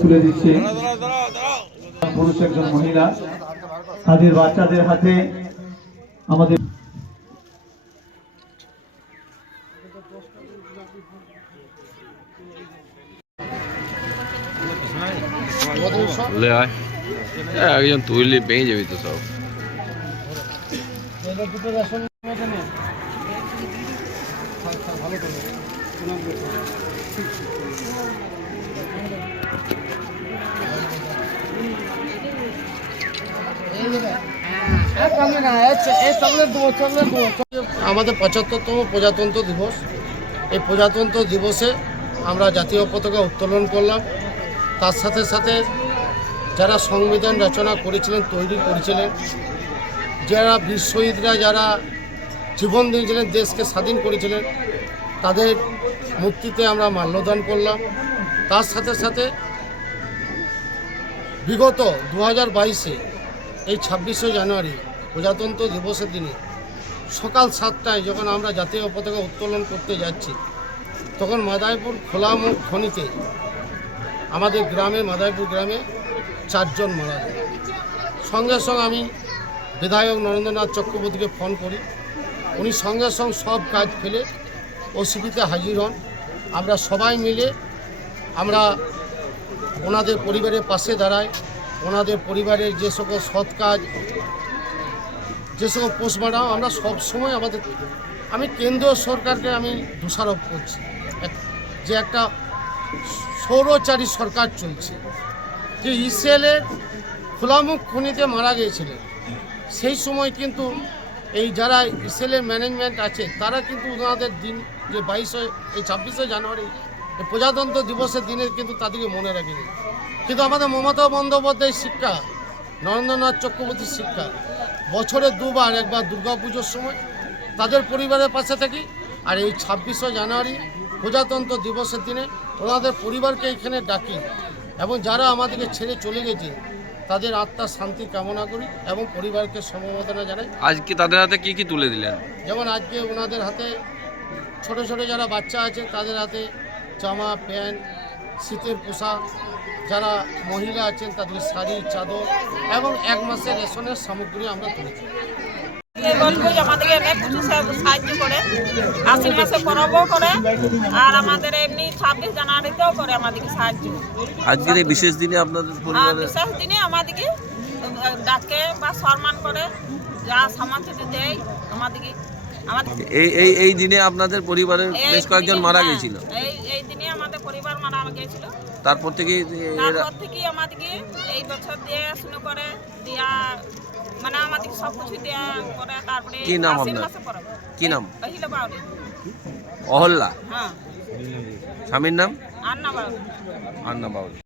তুলে দিচ্ছে। পুরুষ একজন মহিলা। তাদের বাচ্চাদের হাতে আমাদের একজন তুইলি পেয়ে যাবি তো সব আমাদের পঁচাত্তরতম প্রজাতন্ত্র দিবস। এই প্রজাতন্ত্র দিবসে আমরা জাতীয় পতাকা উত্তোলন করলাম। তার সাথে সাথে যারা সংবিধান রচনা করেছিলেন, তৈরি করেছিলেন, যারা বীর যারা জীবন দিয়েছিলেন, দেশকে স্বাধীন করেছিলেন। তাদের মূর্তিতে আমরা মাল্যদান করলাম। তার সাথে সাথে বিগত দু হাজার বাইশে, এই ছাব্বিশে জানুয়ারি, প্রজাতন্ত্র দিবসের দিনে সকাল সাতটায় যখন আমরা জাতীয় পতাকা উত্তোলন করতে যাচ্ছি, তখন মাদাইপুর খোলামুখ খনিতে আমাদের গ্রামে মাদাইপুর গ্রামে চারজন মারা যায়। সঙ্গে সঙ্গে আমি বিধায়ক নরেন্দ্রনাথ চক্রবর্তীকে ফোন করি। উনি সঙ্গে সঙ্গে সব কাজ ফেলে ওসিপিতে হাজির হন। আমরা সবাই মিলে আমরা ওনাদের পরিবারের পাশে দাঁড়াই। ওনাদের পরিবারের যে সকল সৎ কাজ, যে সকল পোস্টমার্টাম আমরা সব সময় আমাদের আমি কেন্দ্রীয় সরকারকে আমি দোষারোপ করছি। যে একটা সৌরচারী সরকার চলছে। যে ইসরায়েলের খোলামুখ খনিতে মারা গিয়েছিলেন, সেই সময় কিন্তু এই যারা ইসরায়েলের ম্যানেজমেন্ট আছে, তারা কিন্তু ওনাদের দিন যে বাইশে, এই ছাব্বিশে জানুয়ারি প্রজাতন্ত্র দিবসের দিনে কিন্তু তাদেরকে মনে রাখেনি। কিন্তু আমাদের মমতা বন্দ্যোপাধ্যায়ের শিক্ষা, নরেন্দ্রনাথ চক্রবর্তীর শিক্ষা, বছরে দুবার একবার দুর্গাপুজোর সময় তাদের পরিবারের পাশে থাকি, আর এই ছাব্বিশে জানুয়ারি প্রজাতন্ত্র দিবসের দিনে ওনাদের পরিবারকে এখানে ডাকি, এবং যারা আমাদেরকে ছেড়ে চলে গেছে তাদের আত্মার শান্তি কামনা করি এবং পরিবারকে সমবেদনা জানাই। আজকে তাদের হাতে কি কি তুলে দিলেন? যেমন আজকে ওনাদের হাতে ছোট ছোট যারা বাচ্চা আছে তাদের হাতে জামা প্যান্ট শীতের পোশাক যারা মহিলা আছেন তাদের শাড়ি চাদর এবং এক মাসের রেশনের সামগ্রী আমরা তুলেছি। গল্পই আমাদেরকে অনেক কিছু সাহায্য করে। আশ্বিন মাসে পরবও করে আর আমাদের এমনি ছাব্বিশ জানুয়ারিতেও করে আমাদেরকে সাহায্য। আজকের এই বিশেষ দিনে আপনাদের বিশেষ দিনে আমাদেরকে ডাকে বা সম্মান করে যা সামাজিক দেয় আমাদেরকে আমাদের এই এই এই দিনে আপনাদের পরিবারের বেশ কয়েকজন মারা হ্যাঁ, গিয়েছিল। এই এই দিনে আমাদের পরিবার মারা গিয়েছিল। তারপর থেকে তারপর থেকে আমাদেরকে এই বছর দিয়ে শুরু করে দিয়া মানে আমাদেরকে সব কিছু করে তারপরে কি নাম আপনার? কি নাম? অহিলা বাউরি। অহল্লা হ্যাঁ। স্বামীর নাম? আন্না বাউরি। আন্না বাবু